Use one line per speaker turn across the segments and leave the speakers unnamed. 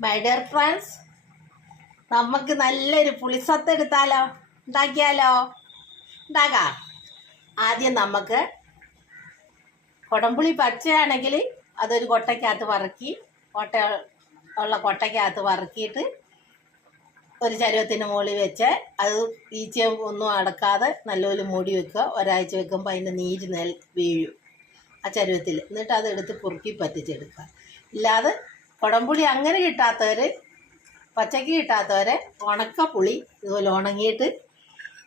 My dear friends നമുക്ക് നല്ലൊരു പുളിസത്ത് എടുത്താലോ? ഉണ്ടാക്കിയാലോ? ഉണ്ടാക്കാം. ആദ്യം നമുക്ക് കുടംപുളി പച്ചയാണെങ്കിൽ അതൊരു കൊട്ടയ്ക്കകത്ത് വറുക്കി കൊട്ട ഉള്ള കൊട്ടയ്ക്കകത്ത് വറുക്കിയിട്ട് ഒരു ചരുവത്തിന് മുകളിൽ വെച്ച് അത് ഈച്ച ഒന്നും അടക്കാതെ നല്ലപോലെ മൂടി വെക്കുക. ഒരാഴ്ച വെക്കുമ്പോൾ അതിന്റെ നീര് നെൽ വീഴും ആ ചരുവത്തിൽ. എന്നിട്ട് അത് എടുത്ത് കുറുക്കി പറ്റിച്ചെടുക്കുക. ഇല്ലാതെ കുടംപുളി അങ്ങനെ കിട്ടാത്തവർ പച്ചക്ക് കിട്ടാത്തവരെ ഉണക്ക പുളി ഇതുപോലെ ഉണങ്ങിയിട്ട്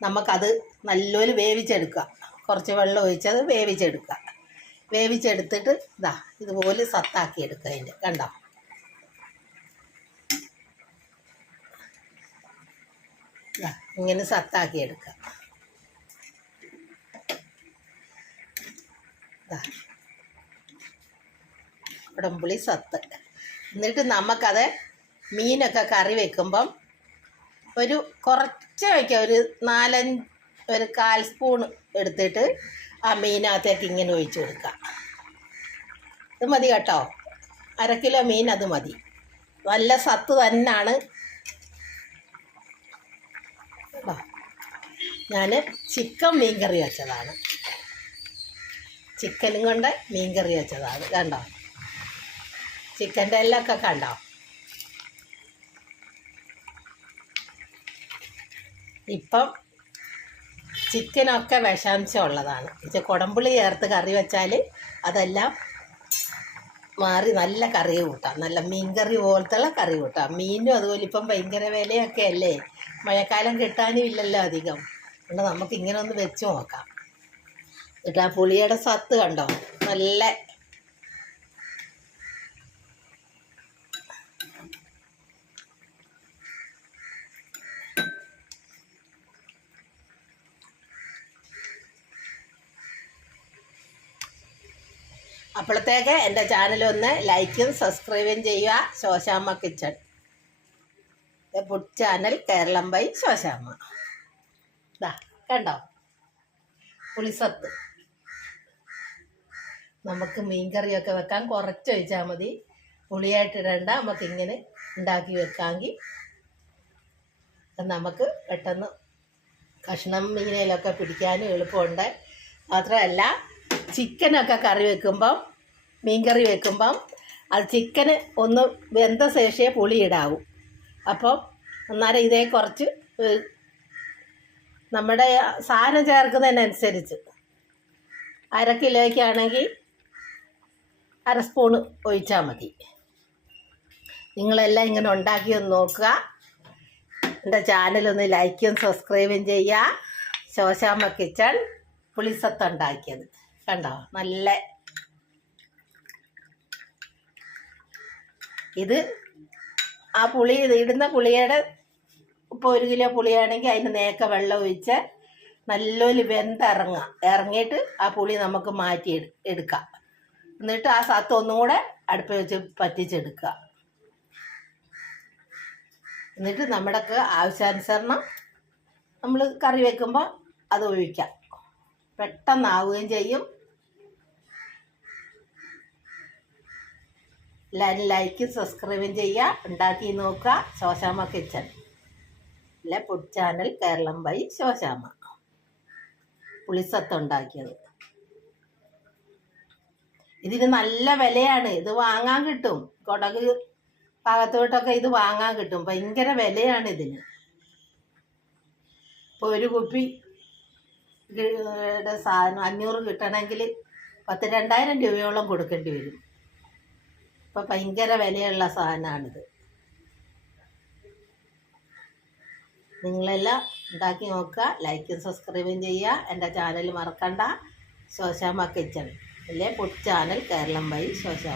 നമുക്കത് നല്ലപോലെ വേവിച്ചെടുക്കുക. കുറച്ച് വെള്ളം ഒഴിച്ചത് വേവിച്ചെടുക്കുക. വേവിച്ചെടുത്തിട്ട് ഇതാ ഇതുപോലെ സത്താക്കി എടുക്കുക അതിന്റെ കണ്ടോ? ഇങ്ങനെ സത്താക്കി എടുക്കുക. കുടംപുളി സത്ത്. എന്നിട്ട് നമുക്കത് മീനൊക്കെ കറി വെക്കുമ്പം ഒരു കുറച്ച് വയ്ക്കുക ഒരു നാലഞ്ച് ഒരു കാൽ സ്പൂൺ എടുത്തിട്ട് ആ മീനകത്തേക്ക് ഇങ്ങനെ ഒഴിച്ചു കൊടുക്കുക ഇത് മതി കേട്ടോ. അര കിലോ മീൻ അത് മതി. നല്ല സത്ത് തന്നെയാണ് ഞാൻ ചിക്കൻ മീൻ കറി വെച്ചതാണ്. ചിക്കനും കൊണ്ട് മീൻ കറി വെച്ചതാണ്. കണ്ടോ? ചിക്കന്റെ എല്ലൊക്കെ കണ്ടോ? ഇപ്പം ചിക്കനൊക്കെ വിഷാംശം ഉള്ളതാണ് ഇത് കുടമ്പുളി ചേർത്ത് കറി വെച്ചാൽ അതെല്ലാം മാറി നല്ല കറി കൂട്ടാം. നല്ല മീൻ കറി പോലത്തുള്ള കറി കൂട്ടാം. മീനും അതുപോലെ ഇപ്പം ഭയങ്കര വിലയൊക്കെ അല്ലേ? മഴക്കാലം കിട്ടാനും ഇല്ലല്ലോ അധികം. അതുകൊണ്ട് നമുക്ക് ഇങ്ങനെ ഒന്ന് വെച്ച് നോക്കാം. എന്നിട്ട് ആ പുളിയുടെ സത്ത് കണ്ടോ? നല്ല അപ്പോഴത്തേക്ക് എന്റെ ചാനൽ ഒന്ന് ലൈക്കും സബ്സ്ക്രൈബും ചെയ്യുക. Soshamma kitchen. Food channel Keralam by Soshamma. ഇതാ കണ്ടോ? പുളിസത്ത്. നമുക്ക് മീൻകറിയൊക്കെ വെക്കാൻ കുറച്ച് ഒഴിച്ചാൽ മതി. പുളിയായിട്ടിടണ്ട നമുക്ക് ഇങ്ങനെ ഉണ്ടാക്കി വെക്കാമെങ്കിൽ നമുക്ക് പെട്ടെന്ന് കഷ്ണം മീനയിലൊക്കെ പിടിക്കാനും എളുപ്പമുണ്ട്. മാത്രമല്ല ചിക്കനൊക്കെ കറി വെക്കുമ്പം മീൻ കറി വെക്കുമ്പം അത് ചിക്കന് ഒന്ന് വെന്ത ശേഷിയെ പുളി ഇടാവൂ. അപ്പം അന്നേരം ഇതേ കുറച്ച് നമ്മുടെ സാധനം ചേർക്കുന്നതിനനുസരിച്ച്. അര കിലോയ്ക്കാണെങ്കിൽ അര സ്പൂണ് ഒഴിച്ചാൽ മതി. നിങ്ങളെല്ലാം ഇങ്ങനെ ഉണ്ടാക്കി ഒന്ന് നോക്കുക. എന്റെ ചാനലൊന്ന് ലൈക്കും സബ്സ്ക്രൈബും ചെയ്യുക. ശോശാമ്മ കിച്ചൺ പുളിസത്ത് ഉണ്ടാക്കിയത്. കണ്ടോ? നല്ല ഇത് ആ പുളി ഇടുന്ന പുളിയുടെ ഇപ്പോൾ ഒരു കിലോ പുളിയാണെങ്കിൽ അതിന് നേക്ക വെള്ളം ഒഴിച്ച് നല്ലൊരു വെന്തിറങ്ങുക ഇറങ്ങിയിട്ട് ആ പുളി നമുക്ക് മാറ്റി എടു- എടുക്കാം. എന്നിട്ട് ആ സത്ത് ഒന്നുകൂടെ അടുപ്പ് വെച്ച് പറ്റിച്ചെടുക്കുക. എന്നിട്ട് നമ്മുടെ ആവശ്യാനുസരണം നമ്മൾ കറി വെക്കുമ്പോൾ അത് ഒഴിക്കാം. പെട്ടെന്നാവുകയും ചെയ്യും. എല്ലാവരും ലൈക്കും സബ്സ്ക്രൈബും ചെയ്യുക ഉണ്ടാക്കി നോക്കുക ശോശാമ കിച്ചൺ. അല്ലെ food channel Keralam by Soshamma പുളിസത്ത് ഉണ്ടാക്കിയത്. ഇതിന് നല്ല വിലയാണ്. ഇത് വാങ്ങാൻ കിട്ടും. കൊടക് ഭാഗത്തോട്ടൊക്കെ ഇത് വാങ്ങാൻ കിട്ടും. ഭയങ്കര വിലയാണ് ഇതിന്. ഇപ്പോൾ ഒരു കുപ്പി സാധനം അഞ്ഞൂറ് കിട്ടണമെങ്കിൽ പത്ത് രണ്ടായിരം രൂപയോളം കൊടുക്കേണ്ടി വരും. ഇപ്പം ഭയങ്കര വിലയുള്ള സാധനമാണിത് നിങ്ങളെല്ലാം ഉണ്ടാക്കി നോക്കുക ലൈക്കും സബ്സ്ക്രൈബും ചെയ്യുക. എന്റെ ചാനൽ മറക്കണ്ട. ശോശാമ്മ കിച്ചൺ അല്ലേ food channel Keralam by Soshamma.